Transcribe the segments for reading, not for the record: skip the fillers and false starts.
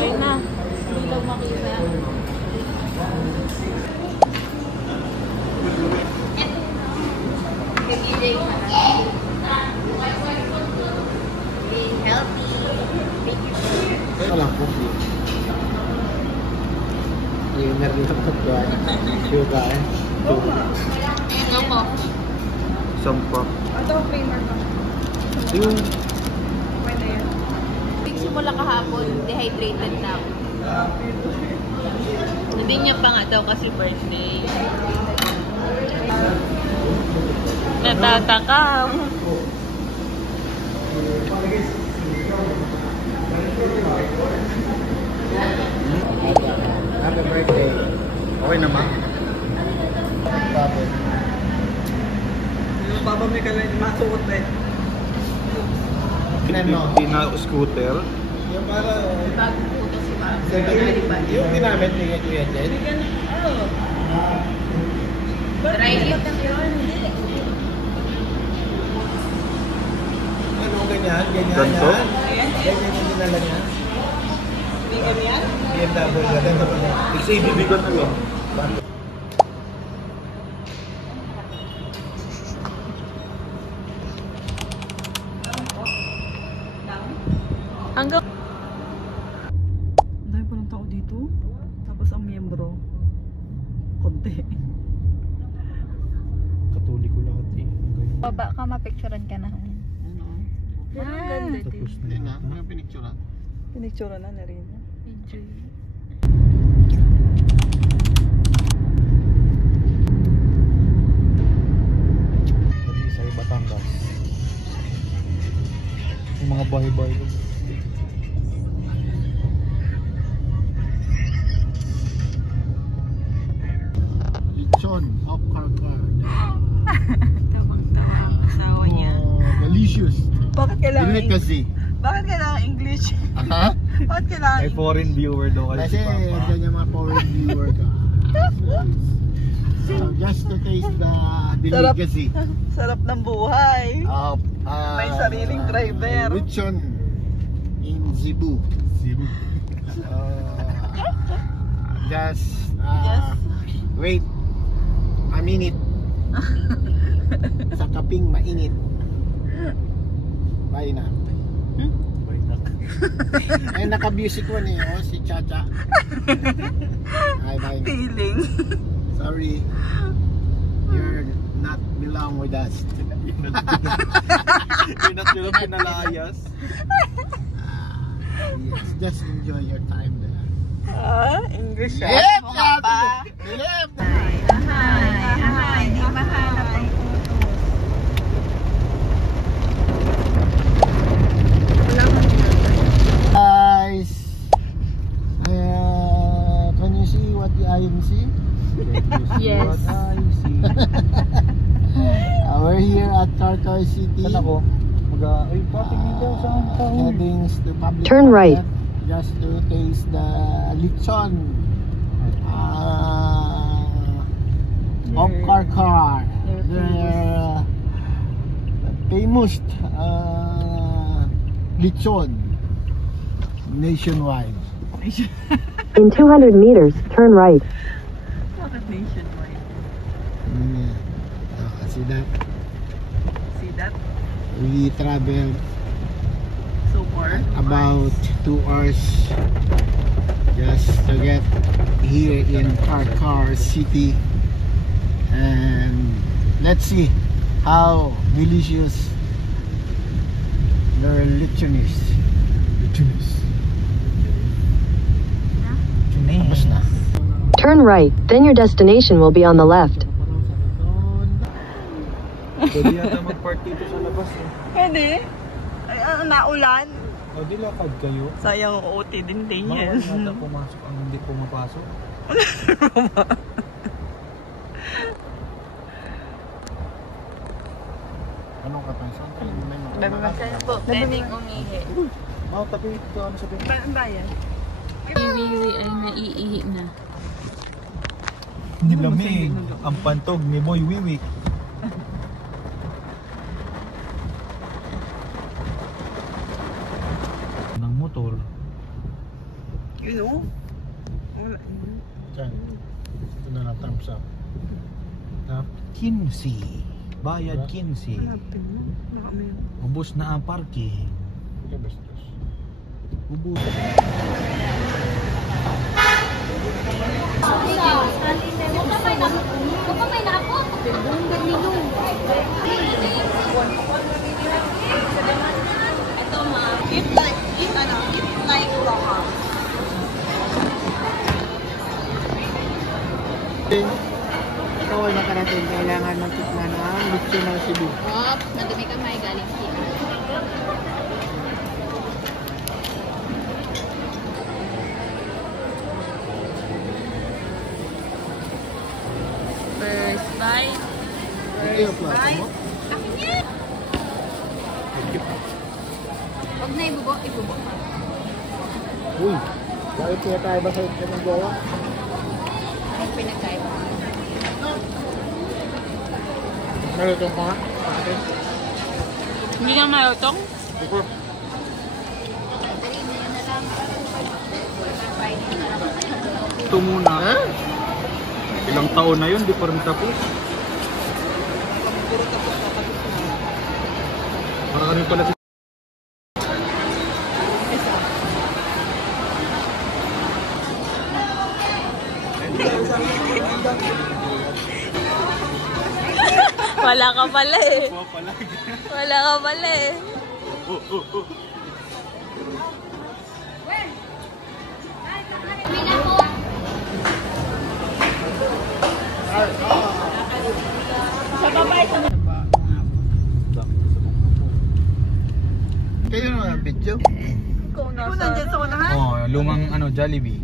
Okay na. Hindi lang makita. Wala po. Yung meron sa pagkain. Yoga eh. Ano mo? Sampak. Ito, creamer ka. Yung... Pwede yan. Simula kahapon, dehydrated na ako. Hindi niya pa nga daw kasi birthday. Natatakam. Happy birthday. Okay naman. Yung baba may kalay, masuot eh. Scooter. Yung para... Bagong puto si Ma'am. Yung ginamit ni Kuya Jen. Try it yun. Ano ganyan? Ganyan Ganito? yan? Ganyan yung dinala niya? Bigyan yan? BMW. Ganito pa niya. Kasi ibibigat na yun. Hanggang... Ang dami pa ng tao dito. Tapos ang miyembro. Konti. Katoliko lahat eh. Baba ka, mapicturean ka na. Ganda Tapos Hindi na. na. Ano pinicture na? Pinicture na rin. Sa Batangas. Yung mga bahay-bahay ko. Lechon of Karkar. Tawang-tawa ang asawa niya. Delicious. Bakit kailangan Delicacy. Bakit kailangan English? Aha. Bakit kailangan May foreign viewer daw kasi Kasi si Papa. dyan yung mga foreign viewer ka. So just to taste the delicacy Sarap ng buhay. of May sariling driver. lechon in Cebu. Cebu. Just Yes. wait a minute. Sa kaping mainit. Bye na. Ay naka-music one eh, oh, si Chacha. Ay, bye na. Feeling. Sorry. You're not belong with us. Hindi na sila pinalayas. Yes, just enjoy your time there. English Yep, Mukha pa. Yep. Ahay, di mahanap ang Guys, can you see what I am seeing? Yes. What I see. We're here at Karkar City. Saan ako? Ay, patingin daw saan ka? Heading to public Turn right. toilet just to taste the lechon of Karkar. The famous lechon nationwide. In 200 meters, turn right. Bakit nationwide? See that? See that? We traveled So far? about 2 hours just to get here in Karkar City, and let's see how delicious their lechon is. Tapos na. Turn right, then your destination will be on the left. Pwede yata mag-park dito sa labas eh. Pwede. Ay, naulan. O di lakad kayo. Sayang OT din din Bawal yan. nata pumasok ang hindi pumapasok. Anong kapansan? Kaya po, pwedeng umihi. Oh, tapi ito ano sabihin? Ang bayan. Iwiwi ay naiihi na. Nilamig ang pantog ni Boy Wiwi. Ng motor. Yun o. Wala. Diyan. Ito na lang thumbs up. Tap. 15. Bayad 15. Hanapin mo. Baka may... Ubus na ang parking. Kabastos. Ubus. Ikaw ay nakarating. Kailangan magtikman ang gusto ng Cebu. Oh, madumi kamay galing China. First bite. Ito yung plato mo? Akin yan! Huwag na ibubo, ibubo. Uy! Bakit kaya tayo ba sa ito ng gawa? Anong pinagkaiba? Nalutong ko nga. Bakit? Hindi na malutong? Ito. Ito muna. Ilang taon na yun, di pa rin tapos. Marami pala si... Wala ka pala eh. Wala ka pala eh. Kayo naman ang video. Ikaw nandyan sa unahan? Oh, lumang Jollibee.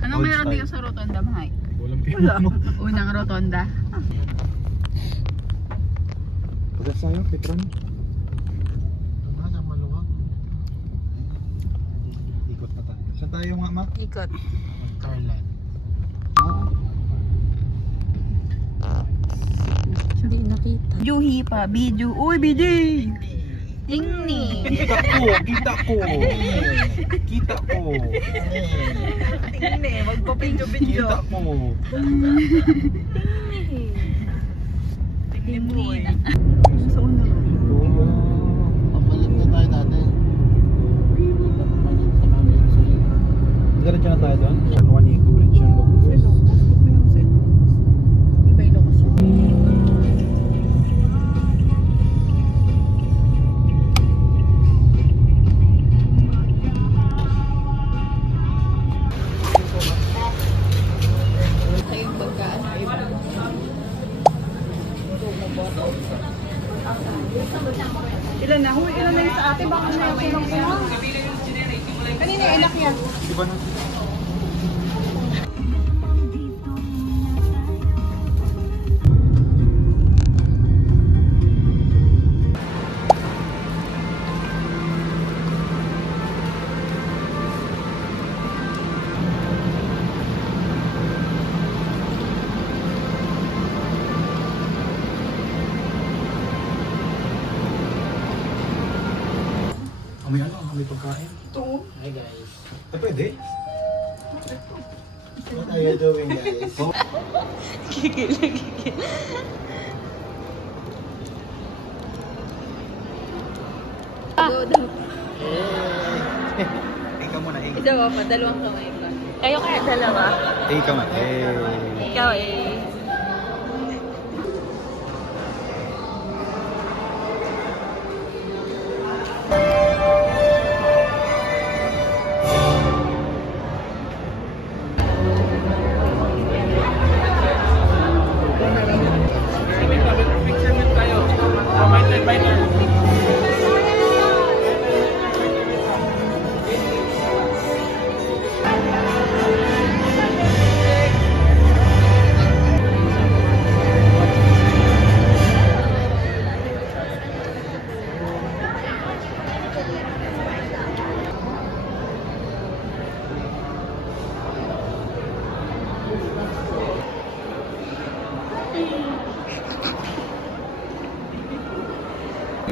Anong Old meron style. dito sa Rotonda, Mahay? Walang pila mo. Unang Rotonda. Pagkas tayo, Petron. Tama sa maluwag. Ikot na tayo. Saan tayo nga, ma? Ikot. Carland. Hindi nakita. Juhi pa. Video. Uy, BJ! Tingni. Kita ko! Kita ko! Kita ko! Tingin eh. Magpa-video-video. Kita ko! Tingin mo eh. Sa unahan. Papalit na tayo dati. Papalit sa mga sa'yo. Diretso na tayo doon. San Juanico Bridge yung Locos. Iba yung lokos. Ito yung pagkaan. Ilan na? Huy, ilan na yung sa ate? Baka na yung pinang-pinang. Kanina yung inak niya. Di ba na? May pagkain. Hi guys. Pwede? What are you doing guys? Ikaw muna, eh. Isa ba pa? Dalawang kamay pa. Kayo kaya dalawa? Ikaw nga, eh. Ikaw eh.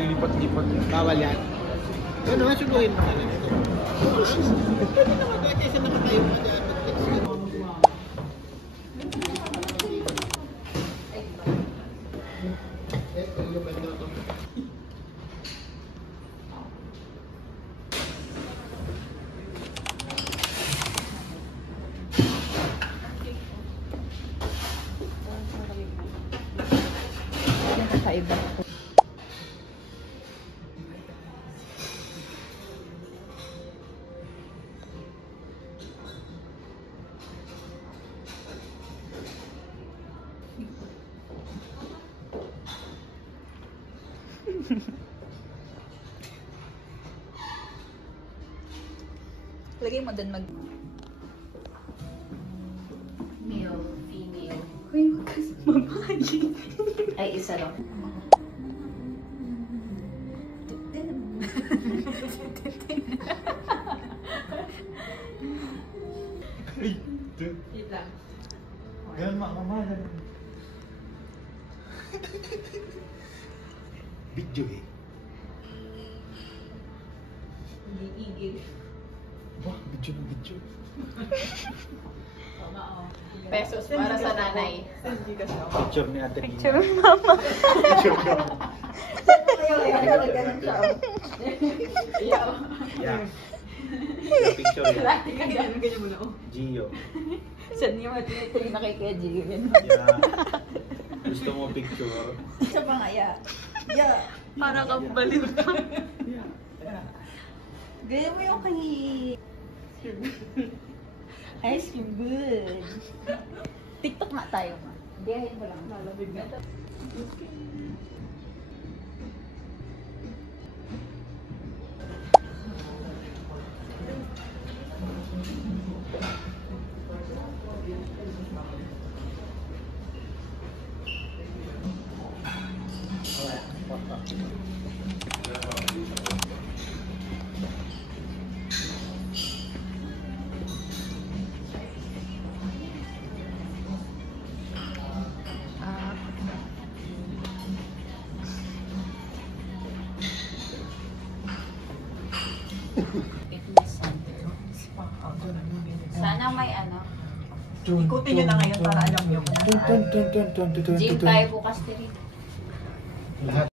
Lipat-lipat. Bawal yan. Ano nga, suluhin mo na lang ito. Pwede naman tayo kaysa Lagay mo dun mag... Male, female. Uy, wag ka sumabay. Ay, isa lang. Ay, ito. Wait lang. Yan, makamalan. Video eh. Igigil. Wah, video na video. Pesos para sa nanay. Picture ni Ate Nina. Picture mama. Picture ka. Iyaw. Yeah. Yeah, picture yan. Ganyan mo na, oh. Gio. Saan niyo matuloy na kay Kuya Gio yun? Yeah. Gusto mo picture? Isa pa nga, ya. Ya. Para kang baliw ka. Gaya mo yung kay... Ice cream good. TikTok nga tayo, ma. Biyahin mo lang. Lalabig na. Sana may ano. Ikutin nyo na ngayon para alam nyo. Gym tayo bukas din. Lahat